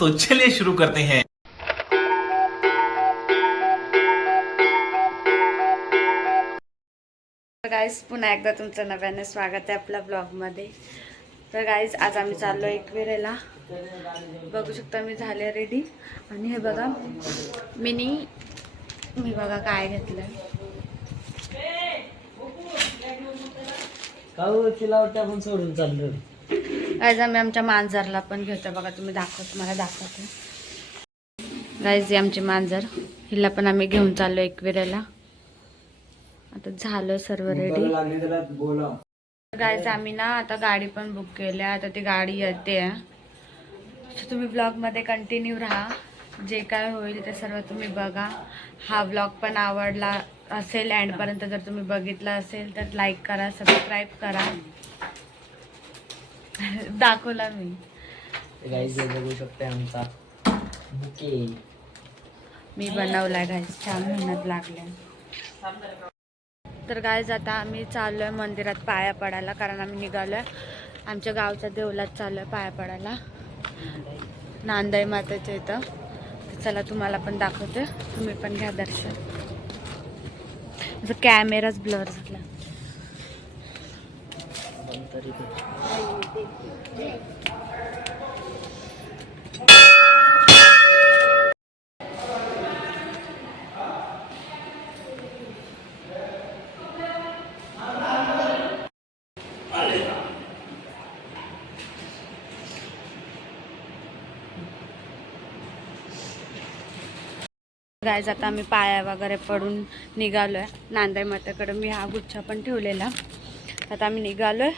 तो चलिए शुरू करते हैं। गाईज पुन्हा एकदा तुमचं नव्याने स्वागत आहे आपल्या ब्लॉगमध्ये। तर गाईज आज आम्ही चाललो एकविरेला। बघू शकता मी झाले रेडी आणि हे बघा मी बघा काय घेतलंय। आपण सोडून चाललो गाईज आम्ही आमच्या मांजरला पण घेतोय बघा, तुम्ही मला दाखवते। गाईज आमची मांजर, हिला पण आम्ही घेऊन चाललो एकविरेला। आता झालं सर्व रेडी। गाईज आम्ही ना आता गाडी पण बुक केली आहे, आता ती गाडी येते। तुम्ही ब्लॉग मध्ये कंटिन्यू राहा, जे काय होईल ते सर्व तुम्ही बघा। हा ब्लॉग पण आवडला असेल एंड पर्यंत जर तुम्ही बघितला असेल तर लाईक करा, सबस्क्राईब करा। दाखवला मी गाईज बघू शकते आमचा बुके मी बनवलाय गाईज, 4 मेहनत लागले। तर गाईज आता आम्ही चाललोय मंदिरात पाया पडायला, कारण आम्ही निघालोय आमच्या गावच्या देवलात चाललोय पाया पडायला, नांदाई मातेच्या इथं। चला तुम्हाला पण दाखवते, तुम्ही पण घ्या दर्शन। कॅमेराच ब्लर झाला। गाईज आता आम्ही पाया वगैरे पडून निघालोय नांदाई मातेकडे। मी हा गुच्छा पण ठेवलेला। आता आम्ही निघालोय,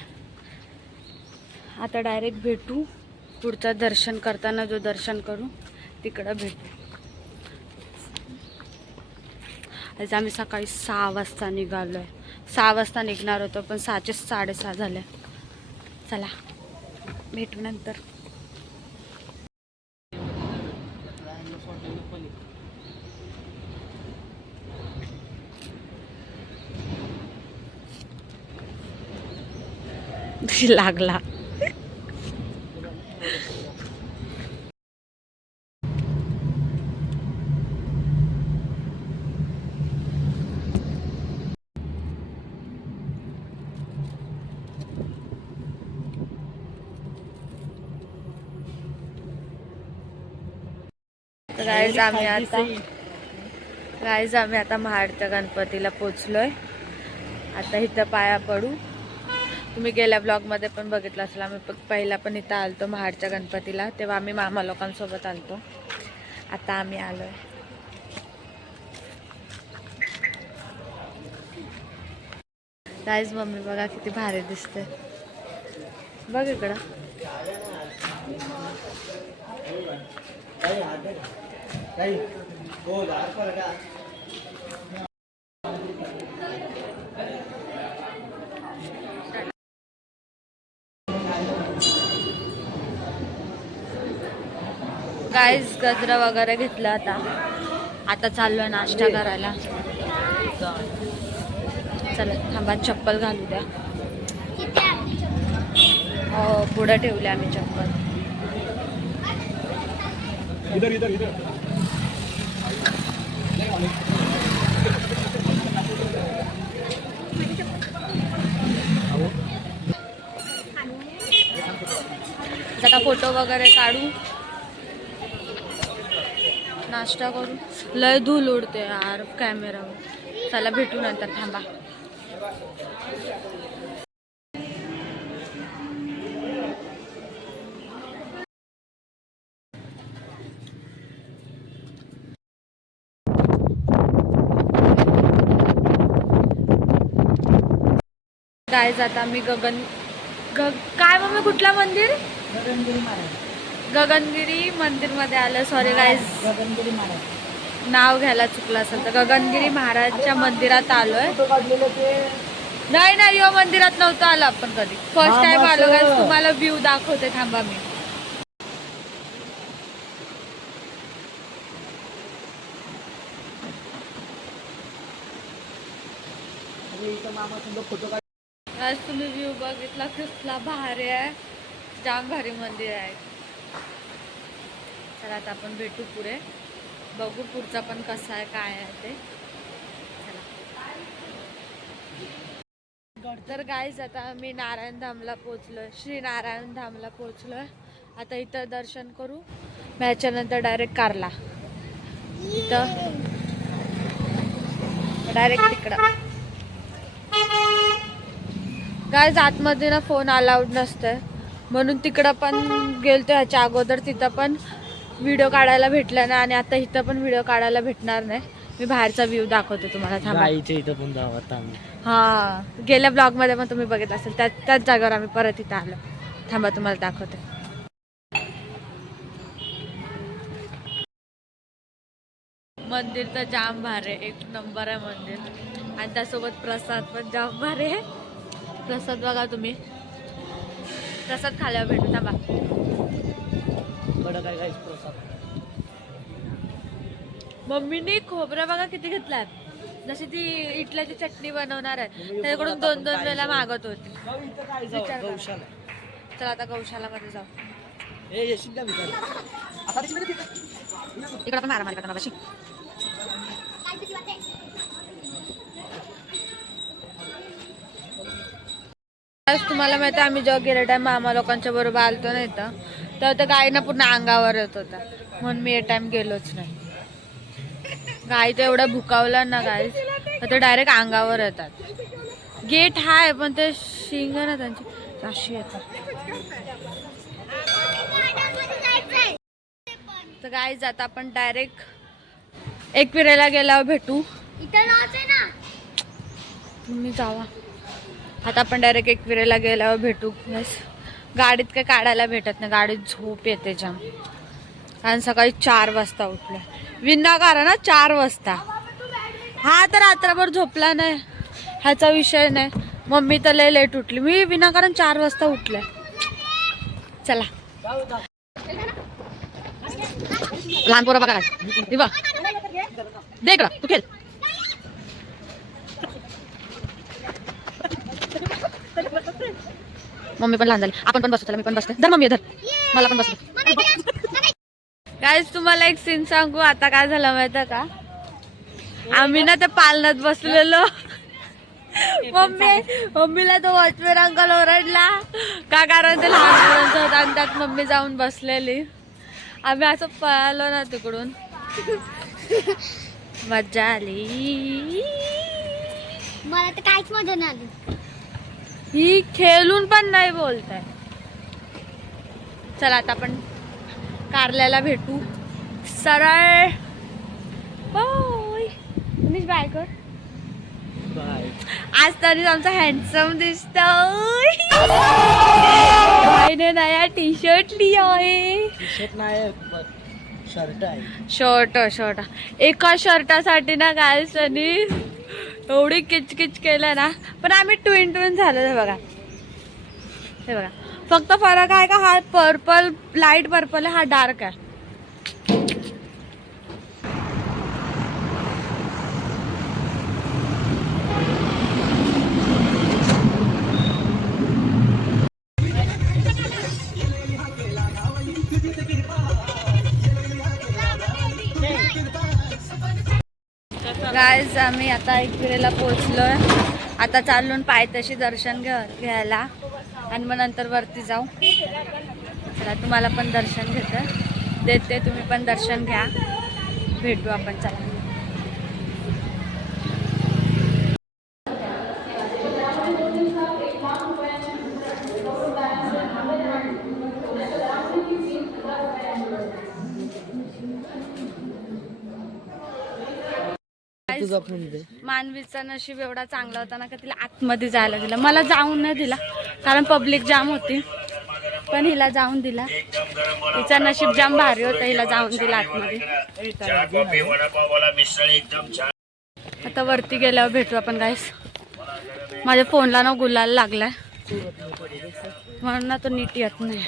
आता डायरेक्ट भेटू पुढचं दर्शन करताना, जो दर्शन करू तिकडं भेटू। आज आम्ही सकाळी 6 वाजता निघालोय, 6 वाजता निघणार होतो पण 6चे 6:30 झाले। चला भेटू नंतर। लागला गाईज आम्ही आता महाडच्या गणपतीला पोचलोय। आता इथं पाया पडू। तुम्ही गेल्या ब्लॉग मध्ये पण बघितलं असेल, आम्ही पहिला पण इथं आलतो महाडच्या गणपतीला, तेव्हा आम्ही मामा लोकांसोबत आलतो। आता आम्ही आलोय। गाईज मम्मी बघा किती भारी दिसते, बघ इकडं। गाईज गजरा वगैरे घेतला, आता चाललोय नाश्ता करायला। चला थांबा, चप्पल घालू द्या। हो पुढे ठेवले आम्ही चप्पल। इधर इधर इधर आता फोटो वगैरे काढू, नाश्ता करू। लय धूल उडते यार कॅमेरावर। चला भेटू नंतर, थांबा। गाईज आता मी काय मम्मी कुठला मंदिर? गगनगिरी मंदिर मध्ये आलं। सॉरी गाईज, गगनगिरी महाराज नाव घ्यायला चुकलं असेल तर गगनगिरी महाराजच्या मंदिरात आलोय। नाही यो मंदिरात नव्हतं आलो आपण कधी, फर्स्ट टाइम आलो गाईज। तुम्हाला व्ह्यू दाखवते, थांबा मी। आज तुम्ही व्ह्यू बघितला, कसला भारी आहे, जाम भारी मंदिर आहे। तर आता आपण भेटू पुढे, बघू पुढचा पण कसा आहे काय आहे ते. तर गाईज आता मी नारायणधामला पोचलोय, श्री नारायणधामला पोचलोय. आता इथं दर्शन करू, ह्याच्यानंतर डायरेक्ट कारला, इथं डायरेक्ट तिकडं. गाईज आतमध्ये ना फोन अलाउड नसतंय, म्हणून तिकडं पण गेलतो ह्याच्या अगोदर, तिथं पण व्हिडिओ काढायला भेटला नाही आणि आता इथं पण व्हिडिओ काढायला भेटणार नाही. मी बाहेरचा व्ह्यू दाखवते तुम्हाला, थांबा. गाईच्या इथं पण जावं आम्ही. हा, गेल्या ब्लॉग मध्ये पण तुम्ही बघितलं असेल, त्याच जागेवर आम्ही परत इथं आलो. थांबा तुम्हाला दाखवते. मंदिर तर जाम भारी आहे, एक नंबर आहे मंदिर. आणि त्यासोबत प्रसाद पण जाम भारी आहे. प्रसाद बघा तुम्ही, प्रसाद खाल्यावर भेटू. थांबा. कडक आहे गाईस प्रसाद. मम्मीने खोबरं बघा किती घेतलाय, जशी ती इटल्याची चटणी बनवणार आहे त्याच्याकडून 2-2 वेळेला मागत होती. विचार करा. चला आता गौशालामध्ये जाऊ. इकडं पण मारामारी करताना बशी. तुम्हाला माहिती आहे, आम्ही जेव्हा गेल्या टाइम मामा लोकांच्या बरोबर आलतो ना इथं, तेव्हा त्या गायीना पूर्ण अंगावर येत होता, म्हणून मी हे टाइम गेलोच नाही. गाई तर एवढा भुकावला ना गाईस, तर ते डायरेक्ट अंगावर येतात. गेट हाय पण ते शिंग ना त्यांची अशी येतात. तर गाईज आता आपण डायरेक्ट एकविरेला गेल्यावर भेटू. तुम्ही जावा. आता आपण डायरेक्ट एकविरेला गेल्यावर भेटू. बस गाडीत काही काढायला भेटत नाही, गाडीत झोप येते जाम, कारण सकाळी 4 वाजता उठले विनाकारण ना, 4 वाजता. हा तर रात्रभर झोपला नाही, ह्याचा विषय नाही. मम्मी तर लय लेट उठली, मी विनाकारण 4 वाजता उठले. चला लहान पोरं बघा देख तू खेळ. मम्मी पण लहान झाली, आपण पण बसू. चला मी पण बसते. धर मम्मी धर, मला पण बसू. गाईस तुम्हाला एक सीन सांगू, आता काय झालं माहिती का, आम्ही ना त्या पालनात बसलेलो. मम्मीला तो वॉचमॅन अंकल ओरडला का, कारण ते लहान मुलांचं होतं आणि त्यात मम्मी जाऊन बसलेली. आम्ही असं पळालो ना तिकडून, मज्जा आली. मला तर काहीच मजा नाही आली. ही खेळून पण नाही बोलताय. चला आता आपण कारल्याला भेटू सरळ. बाय. तुम्हीच बाय कर. आज तरी आमचा हँडसम दिसतोय. भाईने नया टी शर्ट लिया आहे. शर्ट नाही, शर्ट आहे. शर्ट एका शर्टासाठी ना गायसनी एवढी किचकिच केलं ना, पण आम्ही ट्विन झालो. हे बघा, हे बघा, फक्त फरक आहे का, हा पर्पल लाईट पर्पल आहे, हा डार्क आहे. गाईज आम्ही आता एकविरेला पोहोचलोय. आता चालून पायथ्याशी दर्शन घ्यायला आणि मग नंतर वरती जाऊ. चला तुम्हाला पण दर्शन देते, तुम्ही पण दर्शन घ्या. भेटू आपण. चला मानवीचा नशीब एवढा चांगला होता ना का तिला आतमध्ये जायला दिला. मला जाऊन नाही दिला कारण पब्लिक जाम होती, पण हिला जाऊन दिला. तिचा नशीब जाम भारी होता, हिला जाऊन दिला आतमध्ये. आता वरती गेल्यावर भेटू आपण गाईस. माझ्या फोनला ना गुलाल लागलाय म्हणून ना तो नीट येत नाही.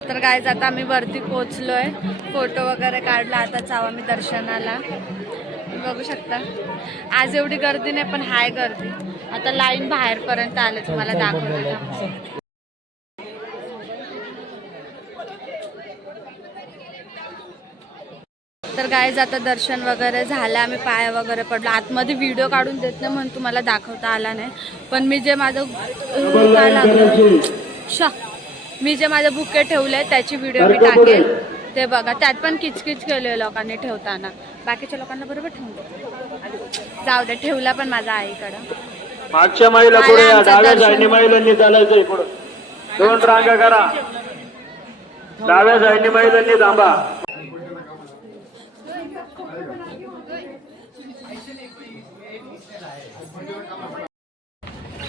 तर गाईज आता आम्ही वरती पोचलोय, फोटो वगैरे काढला. आता जाऊ आम्ही दर्शनाला. बघू शकता आज एवढी गर्दी नाही पण हाय गर्दी. आता लाईन बाहेरपर्यंत आले, तुम्हाला दाखवते. तर गाईज आता दर्शन वगैरे झालं, आम्ही पाय वगैरे पडलो. आतमध्ये व्हिडिओ काढून देत नाही म्हणून तुम्हाला दाखवता आला नाही. पण मी जे माझं काय लागलं मी जे माझे बुके ठेवले त्याची व्हिडिओ मी टाकेल, ते बघा. त्यात पण किचकिच केले लोकांनी ठेवताना. बाकीच्या लोकांना बरोबर ठेवून देतो. जाऊ दे, ठेवला पण माझ्या आईकडं. मागच्या महिला पुढे या, डाव्या साईडनी महिलांनी चालायचंय पुढे. 2 रांगा करा, डाव्या साईडनी महिलांनी थांबा.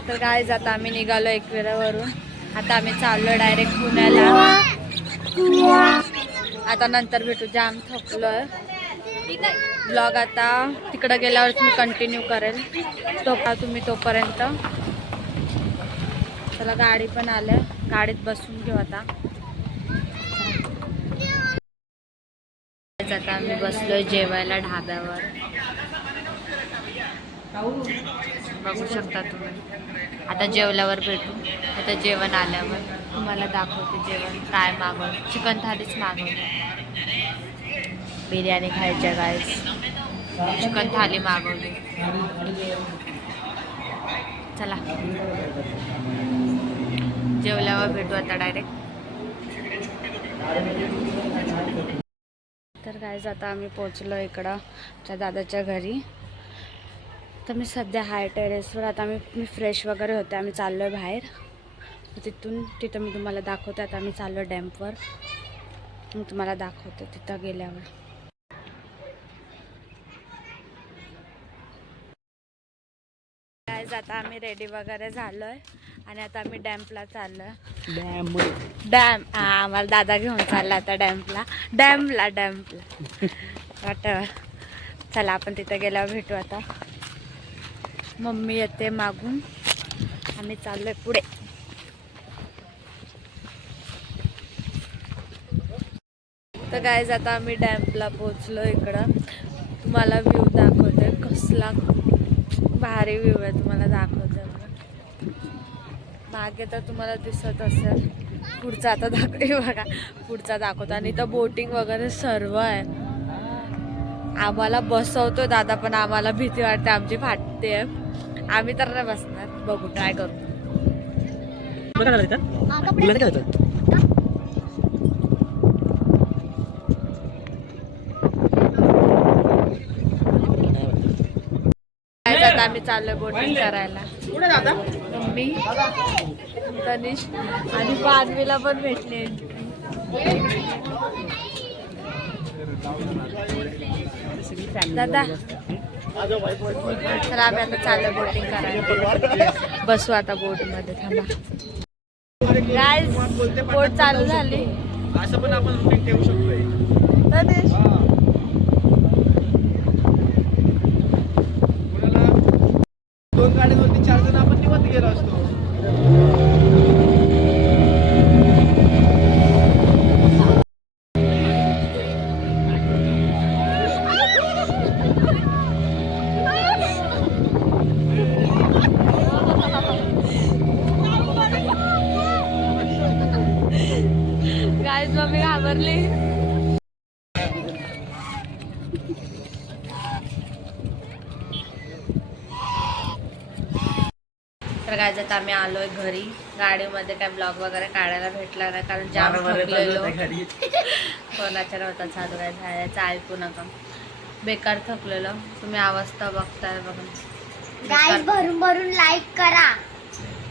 तर गाईज आता आम्ही निघालो एकविरावरून. आता आम्ही चाललो डायरेक्ट पुण्याला. आता नंतर भेटू, जाम थकलोय. ब्लॉग आता तिकडे गेल्यावरच मी कंटिन्यू करेल. तुम्ही तोपर्यंत. चला गाडी पण आल्या, गाडीत बसून घेऊ आता. आता आम्ही बसलोय जेवायला ढाब्यावर. बघू शकता तुम्ही. आता जेवल्यावर भेटू. आता जेवण आल्यावर तुम्हाला दाखवते जेवण काय मागवलं. चिकन थालीच मागवलं. बिर्याणी खायच्या गाईस, चिकन थाली मागवली. चला जेवल्यावर भेटू आता डायरेक्ट. तर गाईज आता आम्ही पोचलो इकडं त्या दादाच्या घरी. तर मी सध्या हाय टेरेसवर. आता मी फ्रेश वगैरे होते, आम्ही चाललो आहे बाहेर. तिथं मी तुम्हाला दाखवते. आता आम्ही चाललो डॅम्पवर, मी तुम्हाला दाखवते तिथं गेल्यावर. गाईज आता आम्ही रेडी वगैरे झालो आहे आणि आता आम्ही डॅम्पला चाललो आहे. डॅम आम्हाला दादा घेऊन चालला आता डॅम्पला वाटतं. चला आपण तिथं गेल्यावर भेटू. आता मम्मी येते मागून, आम्ही चाललोय पुढे. तर गाईज आता आम्ही डॅम्पला पोचलो. इकडं तुम्हाला व्ह्यू दाखवते, कसला भारी व्ह्यू आहे. तुम्हाला दाखवते मागे तर तुम्हाला दिसत असेल. पुढचा आता बघा, पुढचा दाखवतो. आणि इथं बोटिंग वगैरे सर्व आहे. आम्हाला बसवतो दादा, पण आम्हाला भीती वाटते, आमची फाटते. आम्ही तर नाही बसणार, बघू ट्राय करू. आता आम्ही चाललोय बोटिंग करायला. मम्मी, तनिष आणि पानवीला पण भेटले. दादा चला आम्ही आता चाललोय बोटिंग करायला. बसू आता बोटमध्ये. थांबा गाईज, बोट चालू झाली. असं पण आपण रुटीन ठेवू शकतो. तनिष कुणाला 2 गाड्यांवरती 4 जण आपण निवांत गेलो असतो. गाईज मम्मी घाबरली. तर गाईज आता आम्ही आलोय घरी. गाडीमध्ये काय ब्लॉग वगैरे काढायला भेटला नाही, कारण जाम थकलेलो. कोणाच्या नव्हता चालू काय झाल्याचं ऐकू नका. बेकार थकलेलो. तुम्ही अवस्था बघताय बघा. गाईज भरून भरून लाईक करा.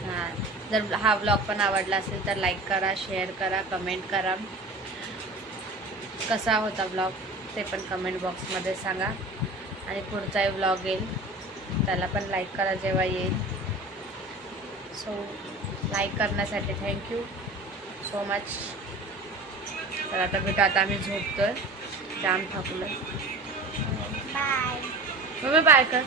हां, जर हा ब्लॉग पण आवडला असेल तर लाईक करा, शेअर करा, कमेंट करा. कसा होता ब्लॉग ते पण कमेंट बॉक्समध्ये सांगा. आणि पुढचाही ब्लॉग येईल त्याला पण लाईक करा जेव्हा येईल. सो लाईक करण्यासाठी थँक्यू सो मच. तर आता भेटू. आता आम्ही झोपतोय, जाम थकलोय. बाय. मग बाय कर.